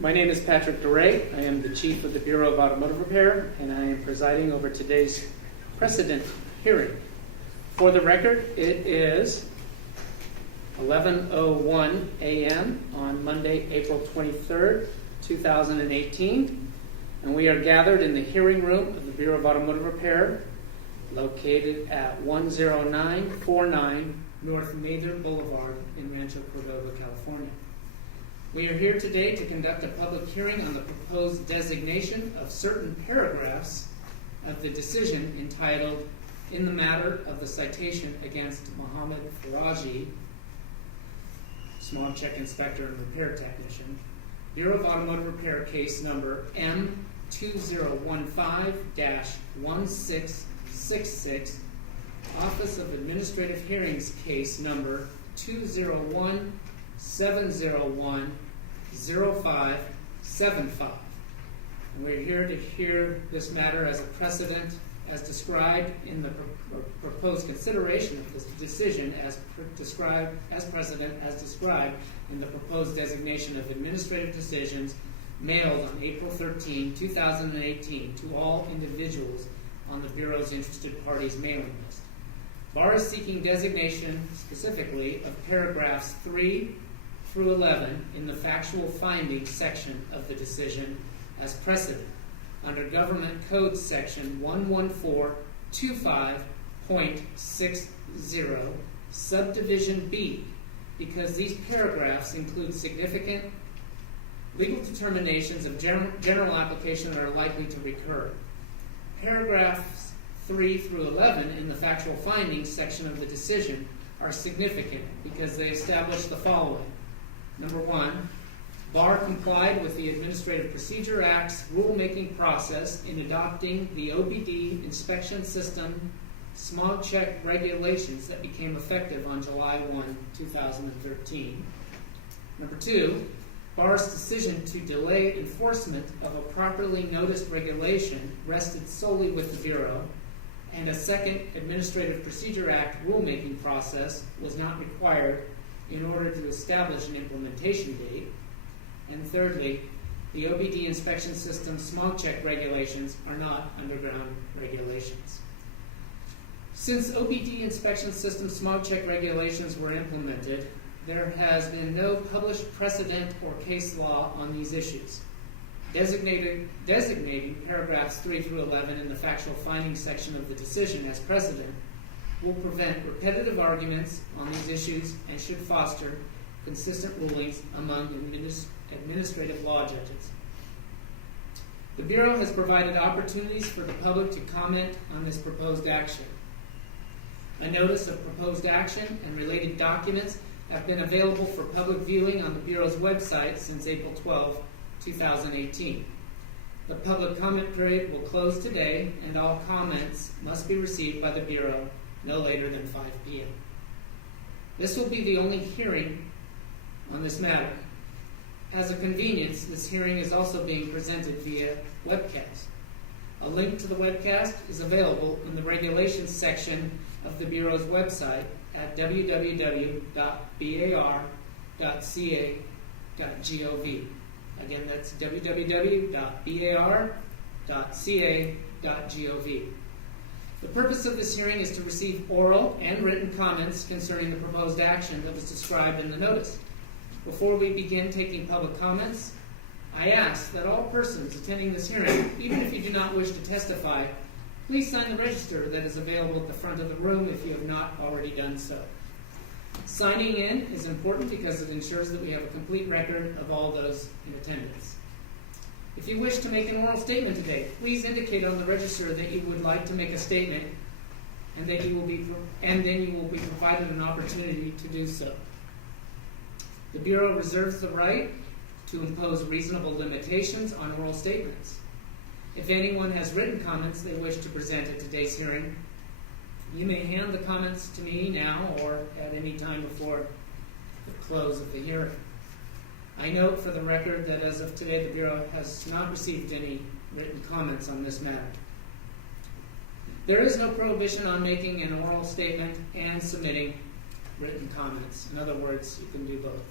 My name is Patrick DeRay. I am the Chief of the Bureau of Automotive Repair, and I am presiding over today's precedent hearing. For the record, it is 11:01 a.m. on Monday, April 23rd, 2018, and we are gathered in the hearing room of the Bureau of Automotive Repair, located at 10949 North Mather Boulevard in Rancho Cordova, California. We are here today to conduct a public hearing on the proposed designation of certain paragraphs of the decision entitled, "In the Matter of the Citation Against Mohammed Faraji, Smog Check Inspector and Repair Technician, Bureau of Automotive Repair Case Number M2015-1666, Office of Administrative Hearings Case Number 201-701-0575. And we're here to hear this matter as a precedent as described in the proposed consideration of this decision as precedent as described in the proposed designation of administrative decisions mailed on April 13, 2018 to all individuals on the Bureau's interested parties mailing list. BAR is seeking designation specifically of paragraphs 3 through 11 in the factual findings section of the decision as precedent under Government Code Section 11425.60, Subdivision B, because these paragraphs include significant legal determinations of general application that are likely to recur. Paragraphs 3 through 11 in the factual findings section of the decision are significant because they establish the following. Number one, BAR complied with the Administrative Procedure Act's rulemaking process in adopting the OBD inspection system smog check regulations that became effective on July 1, 2013. Number two, BAR's decision to delay enforcement of a properly noticed regulation rested solely with the Bureau, and a second Administrative Procedure Act rulemaking process was not required in order to establish an implementation date. And thirdly, the OBD inspection system smog check regulations are not underground regulations. Since OBD inspection system smog check regulations were implemented, there has been no published precedent or case law on these issues. Designating paragraphs 3 through 11 in the factual findings section of the decision as precedent will prevent repetitive arguments on these issues and should foster consistent rulings among administrative law judges. The Bureau has provided opportunities for the public to comment on this proposed action. A notice of proposed action and related documents have been available for public viewing on the Bureau's website since April 12, 2018. The public comment period will close today, and all comments must be received by the Bureau no later than 5 p.m. This will be the only hearing on this matter. As a convenience, this hearing is also being presented via webcast. A link to the webcast is available in the regulations section of the Bureau's website at www.bar.ca.gov. Again, that's www.bar.ca.gov. The purpose of this hearing is to receive oral and written comments concerning the proposed action that was described in the notice. Before we begin taking public comments, I ask that all persons attending this hearing, even if you do not wish to testify, please sign the register that is available at the front of the room if you have not already done so. Signing in is important because it ensures that we have a complete record of all those in attendance. If you wish to make an oral statement today, please indicate on the register that you would like to make a statement, and then you will be provided an opportunity to do so. The Bureau reserves the right to impose reasonable limitations on oral statements. If anyone has written comments they wish to present at today's hearing, you may hand the comments to me now or at any time before the close of the hearing. I note for the record that as of today, the Bureau has not received any written comments on this matter. There is no prohibition on making an oral statement and submitting written comments. In other words, you can do both.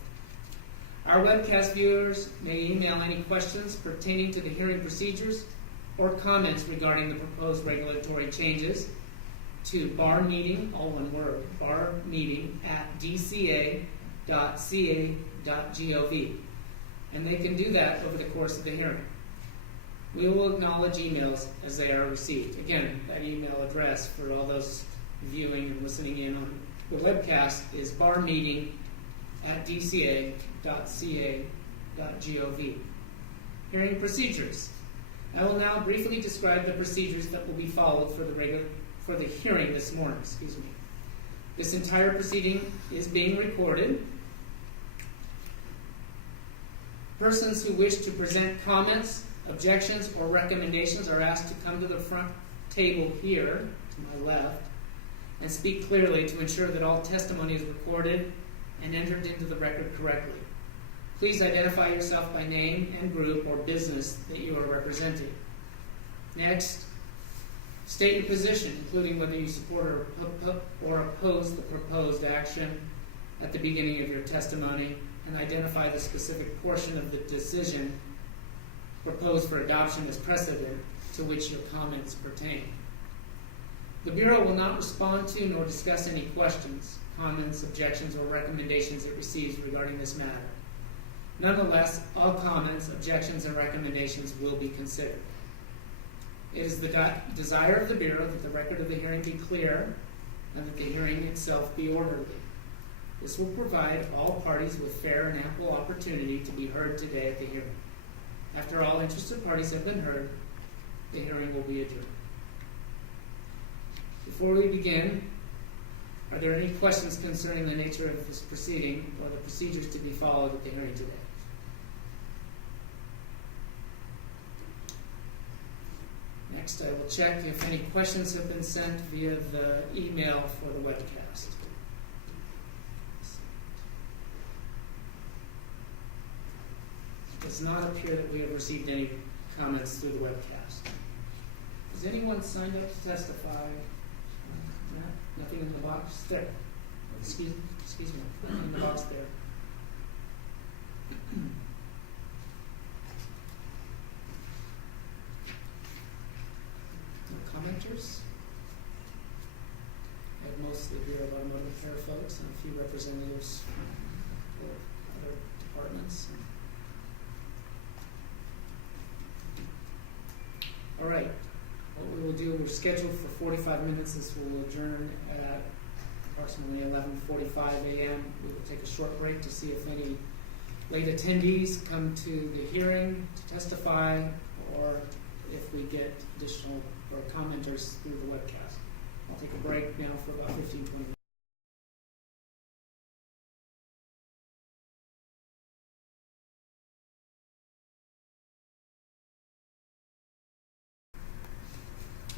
Our webcast viewers may email any questions pertaining to the hearing procedures or comments regarding the proposed regulatory changes to barmeeting, all one word, barmeeting@dca.ca.gov. And they can do that over the course of the hearing. We will acknowledge emails as they are received. Again, that email address for all those viewing and listening in on the webcast is barmeeting@dca.ca.gov. Hearing procedures. I will now briefly describe the procedures that will be followed for the hearing this morning. This entire proceeding is being recorded. Persons who wish to present comments, objections, or recommendations are asked to come to the front table here, to my left, and speak clearly to ensure that all testimony is recorded and entered into the record correctly. Please identify yourself by name and group or business that you are representing. Next, state your position, including whether you support or oppose the proposed action at the beginning of your testimony, and identify the specific portion of the decision proposed for adoption as precedent to which your comments pertain. The Bureau will not respond to nor discuss any questions, comments, objections, or recommendations it receives regarding this matter. Nonetheless, all comments, objections, and recommendations will be considered. It is the desire of the Bureau that the record of the hearing be clear and that the hearing itself be orderly. This will provide all parties with fair and ample opportunity to be heard today at the hearing. After all interested parties have been heard, the hearing will be adjourned. Before we begin, are there any questions concerning the nature of this proceeding or the procedures to be followed at the hearing today? Next, I will check if any questions have been sent via the email for the webcast. It does not appear that we have received any comments through the webcast. Has anyone signed up to testify? Nothing in the box there. Excuse me. Nothing in the box there. No commenters? I have mostly here of automotive repair folks and a few representatives for other departments. All right. What we will do, we're scheduled for 45 minutes. This will adjourn at approximately 11:45 a.m. We will take a short break to see if any late attendees come to the hearing to testify, or if we get additional or commenters through the webcast. I'll take a break now for about 15-20 minutes.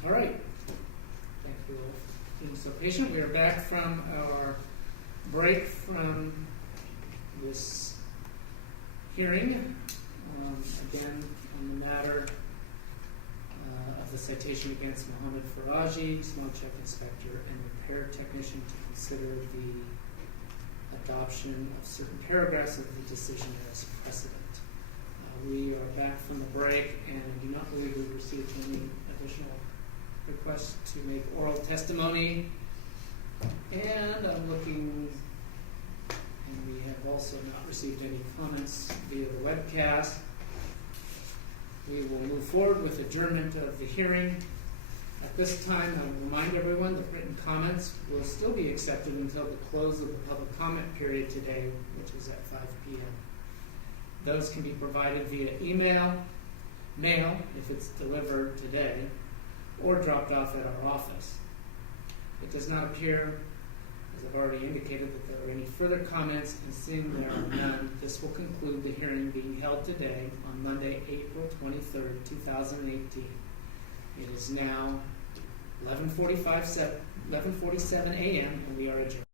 All right. Thank you all for being so patient. We are back from our break from this hearing, again on the matter of the citation against Mohammed Faraji, small check inspector and repair technician, to consider the adoption of certain paragraphs of the decision as precedent. We are back from the break and do not believe we've received any additional request to make oral testimony, and I'm looking, and we have also not received any comments via the webcast. We will move forward with adjournment of the hearing. At this time, I will remind everyone that written comments will still be accepted until the close of the public comment period today, which is at 5 p.m. Those can be provided via email, mail if it's delivered today, or dropped off at our office. It does not appear, as I've already indicated, that there are any further comments, and seeing there are none, this will conclude the hearing being held today on Monday, April 23rd, 2018. It is now 11:47 a.m. and we are adjourned.